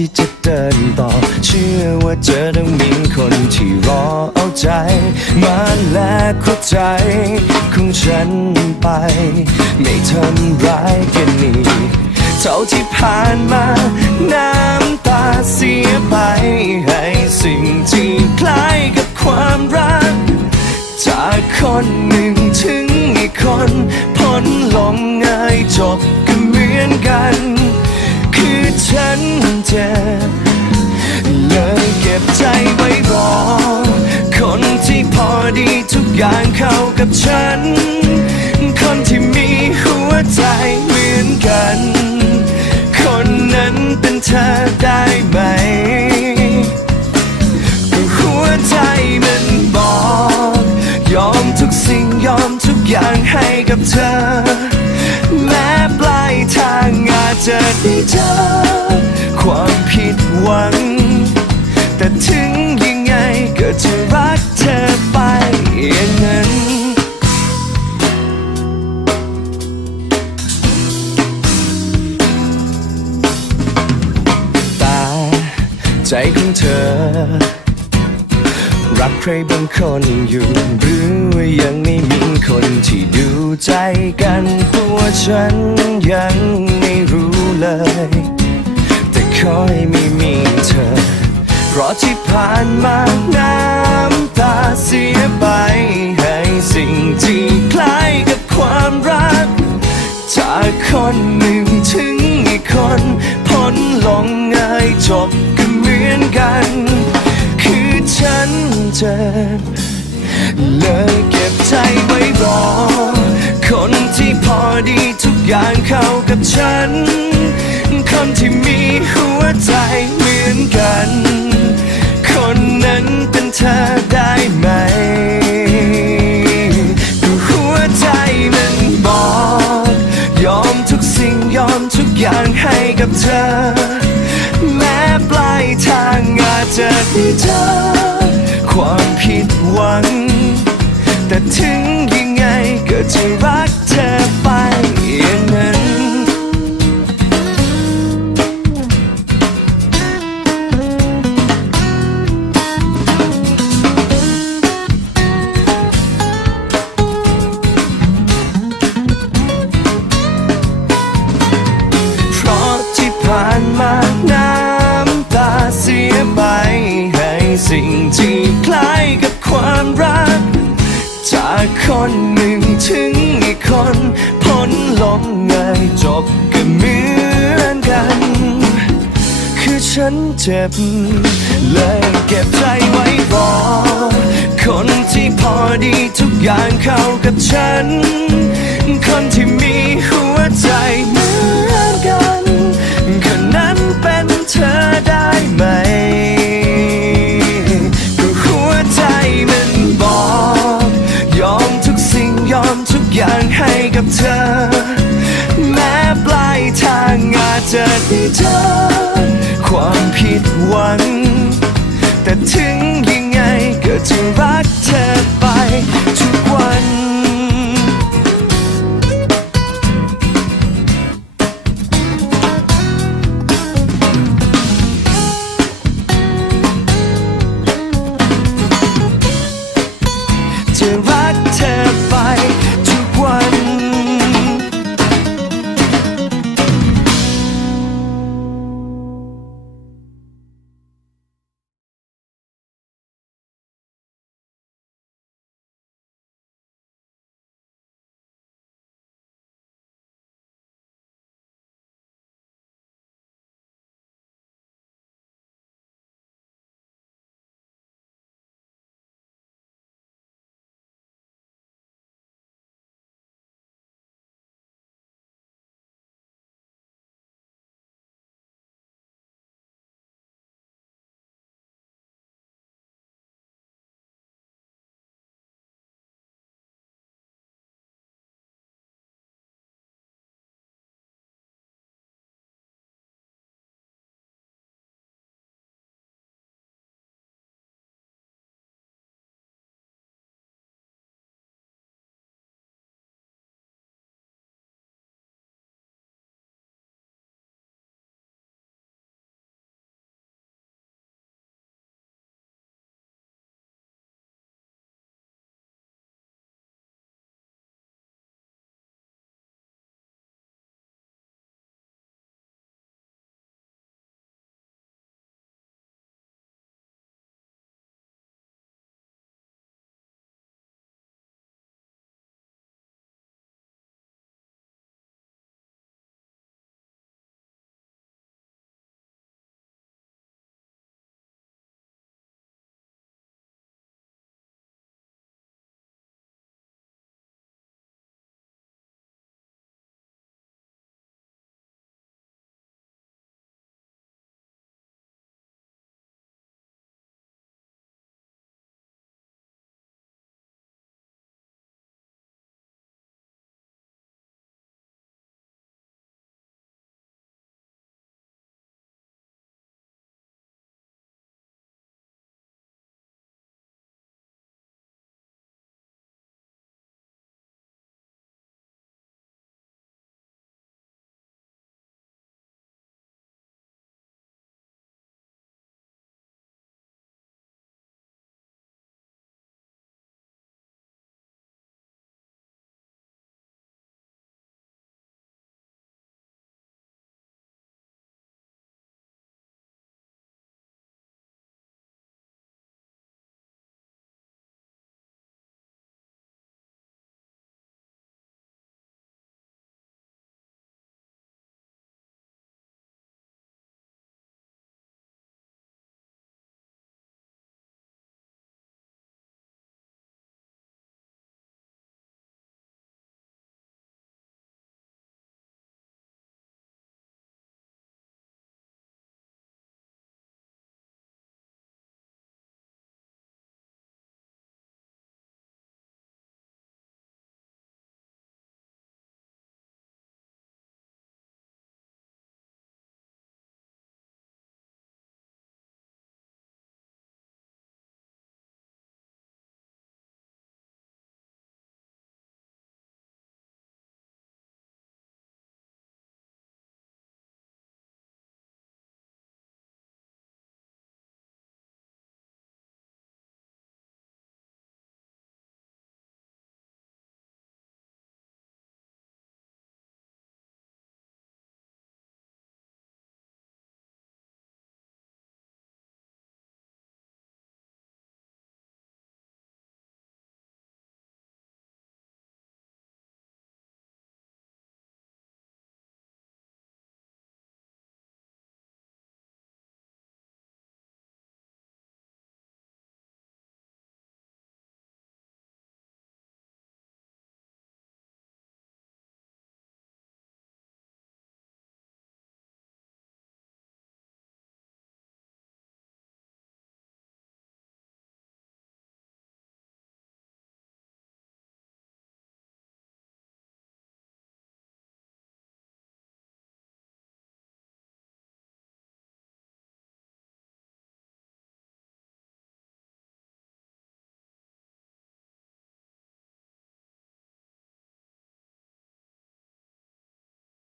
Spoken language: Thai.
ที่จะเดินต่อ เชื่อว่าเจอต้องมีคนที่รอเอาใจ มาแลกหัวใจของฉันไป ไม่ทำร้ายกันนี่เท่าที่ผ่านมา น้ำตาเสียไป ให้สิ่งที่คล้ายกับความรัก จากคนหนึ่งถึงอีกคนพ้นลงง่ายจบก็เหมือนกัน คือฉันเจ็บเลยเก็บใจไว้รอ คนที่พอดีทุกอย่างเข้ากับฉัน คนที่มีหัวใจเหมือนกัน คนนั้นเป็นเธอได้ จะได้เจอความผิดหวัง แต่ถึงยังไงก็จะรักเธอไปอย่างนั้นแต่ใจของเธอ รักใครบางคนอยู่ หรือว่ายังไม่มีคนที่ดูใจกันตัวฉันยังไม่รู้เลย แต่ขอให้ไม่มีเธอ เพราะที่ผ่านมาน้ำตาเสียไป ให้สิ่งที่คล้ายกับความรัก จากคนหนึ่งถึงอีกคนพ้นลงง่ายจบ เจ็บเลยเก็บใจไว้รอ คนที่พอดีทุกอย่างเข้ากับฉัน คนที่มีหัวใจเหมือนกัน คนนั้นเป็นเธอได้ไหมก็หัวใจมันบอก ยอมทุกสิ่งยอมทุกอย่างให้กับเธอ แม้ปลายทางอาจจะได้เจอ หวัง แต่ถึงยังไงก็จะรัก ฉันเจ็บ เลยเก็บใจไว้รอคนที่พอดีทุกอย่างเข้ากับฉัน คนที่มีหัวใจเหมือนกันคนนั้นเป็นเธอได้ไหมก็หัวใจมันบอก ยอมทุกสิ่งยอมทุกอย่างให้กับเธอ แม้ปลายทางอาจจะได้เจอ ผิดหวัง แต่ถึงยังไงก็จะรัก